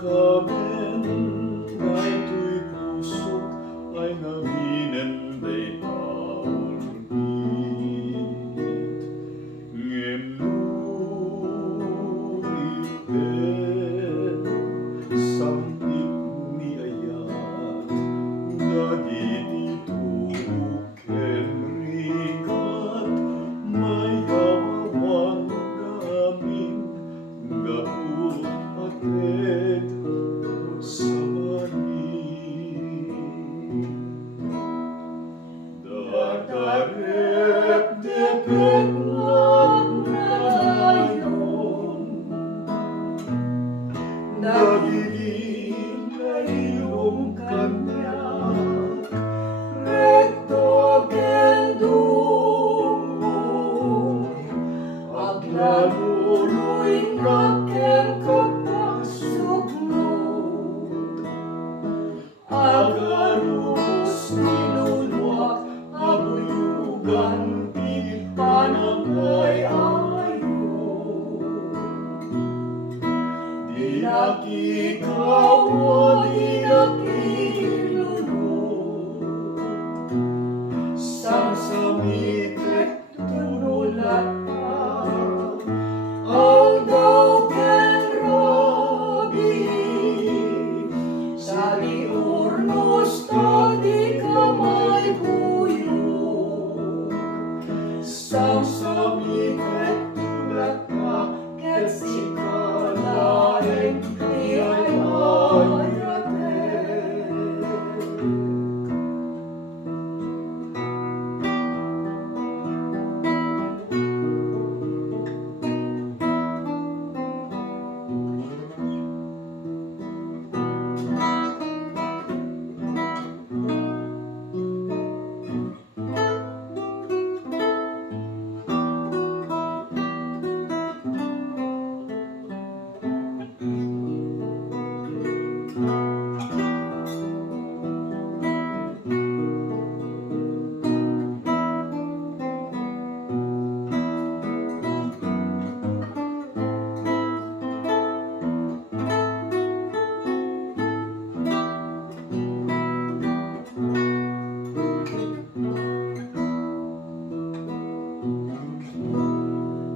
Kamen ay tuy pusok ay naminenday paulit ngenuiten sampik ni ayat dagiti tuken rikat mayawan gamin gaput atet Dadarep depet nagnayon Dagiging layong kanyak Rekto gendungo Aglaluloy ngaken kapasuklod Agarus nilulwak abuyugan di panangay ayo Di nakikawa di nakilunod Samsamitek tunulat ka Aldaw ken rabi Sa diurnos tadi kamay buyo Samsamitek tunulat ka ket sikalaeng di ay ayatek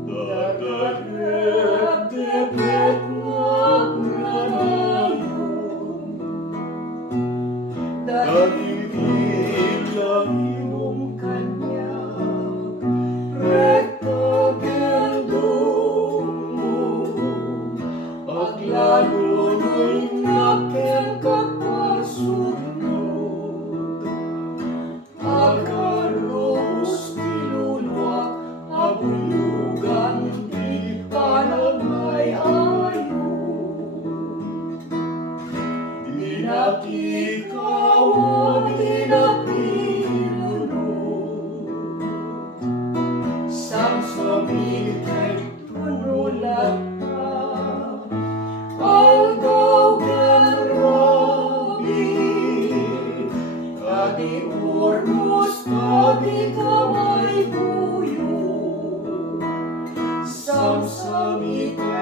Dadarep depet nagnayon Dagiti layong kanyak Rekto gendungo Aglaluloy ngaken kapasuklod Agarus nilulwak abuyugan di panangay ayo Di nakikawa di nakilunod Samsamitek tunulat ka Aldaw ken rabi Kadiurnos tadi kamay buyo Samsamitek